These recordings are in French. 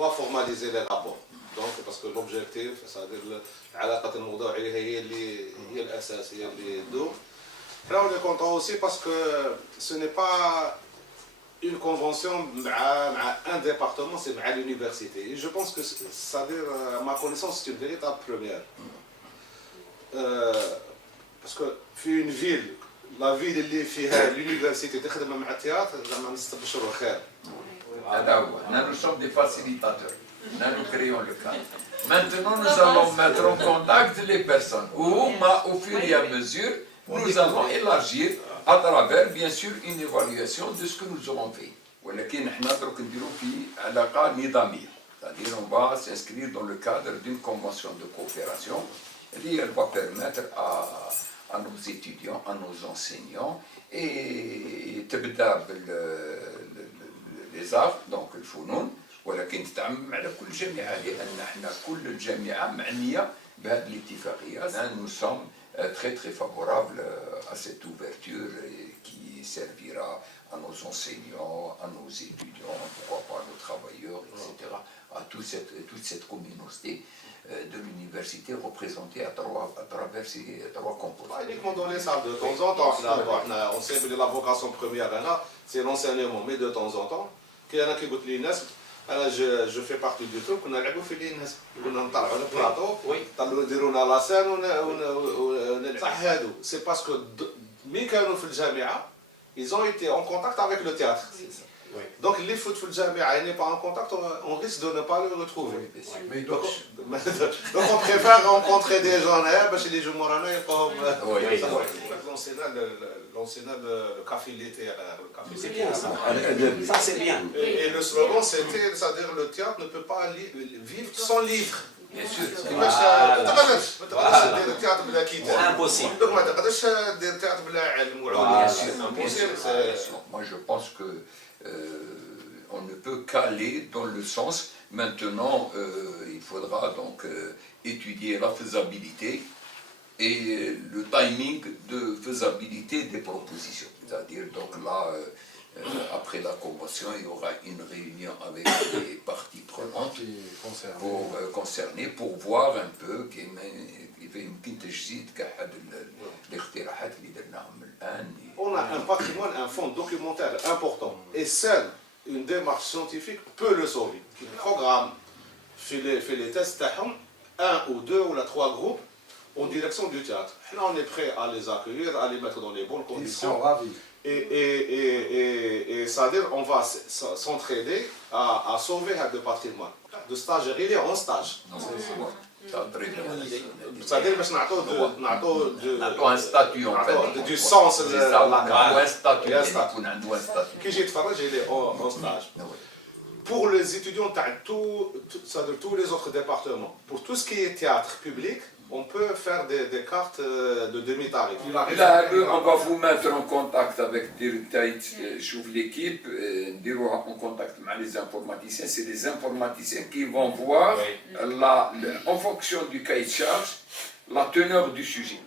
doit formaliser les rapports. Donc, parce que l'objectif, c'est-à-dire العلاقة الموضوعية هي الأساس هي اللي تدور. Là, on est content aussi parce que ce n'est pas une convention مع un département, c'est مع l'université. Et je pense que, c'est-à-dire, à ma connaissance, c'est une véritable première. Parce que في une ville, la ville اللي فيها l'université تخدم مع التياتر زعما نستبشروا خير. هذا هو. Nous sommes des facilitateurs. Nous créons le cadre. Maintenant, nous allons mettre en contact les personnes. Au fur et à mesure, nous allons élargir à travers, bien sûr, une évaluation de ce que nous aurons fait. ولكن احنا درك نديرو في علاقة نظامية. C'est-à-dire, on va s'inscrire dans le cadre d'une convention de coopération qui va permettre à nos étudiants, à nos enseignants, et تبدأ les arts, donc الفنون. ولكن تتعمم على كل الجامعة لأن احنا كل الجامعة معنية بهذه الاتفاقية. Nous sommes très très favorables à cette ouverture qui servira à nos enseignants, à nos étudiants, pourquoi pas à nos travailleurs, etc. À toute cette communauté de l'université représentée à travers ces trois composantes. Pas uniquement dans les salles, de temps en temps, on sait que la vocation première, c'est l'enseignement, mais de temps en temps, il y en a qui goûtent l'INES. Je fais partie du truc, on a fait l'INES. On a طلعوا le plateau, طلعوا يديرونا لا سين ونتعهدوا. C'est parce que ملي كانوا في الجامعة, ils ont été en contact avec le théâtre. Oui. Donc les foot في الجامعة, il n'est pas en contact, on risque de ne pas le retrouver. Oui. Donc on préfère rencontrer des gens là, parce que les gens morana ils comme l'ancien le café l'été c'est bien ça. Ça c'est bien. Et le slogan c'était, c'est-à-dire le théâtre ne peut pas vivre sans livre. Bien sûr. Impossible. Moi je pense que on ne peut qu'aller dans le sens. Maintenant, il faudra donc étudier la faisabilité et le timing de faisabilité des propositions. C'est-à-dire, donc là, après la convention, il y aura une réunion avec les parties prenantes concernées pour voir un peu on a un patrimoine, un fonds documentaire important et seul une démarche scientifique peut le sauver. Le programme fait les tests, un ou deux ou trois groupes en direction du théâtre. Là, on est prêt à les accueillir, à les mettre dans les bonnes conditions. Ils sont ravis. Et c'est-à-dire on va s'entraider à sauver le patrimoine. De stagiaire, il est en stage. C'est-à-dire باش نعطوا un statut en fait. Du sens. un statut. كي يجي يتفرج il est en stage. Pour les étudiants de tous les autres départements, pour tout ce qui est théâtre public, on peut faire des cartes de demi-tarif. Là, on va vous mettre en contact avec l'équipe, en contact avec les informaticiens. C'est les informaticiens qui vont voir, en fonction du cahier de charge, la teneur du sujet.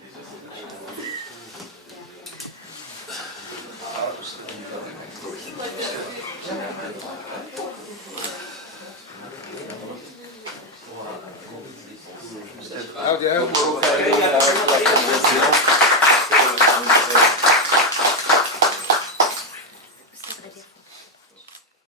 عاودي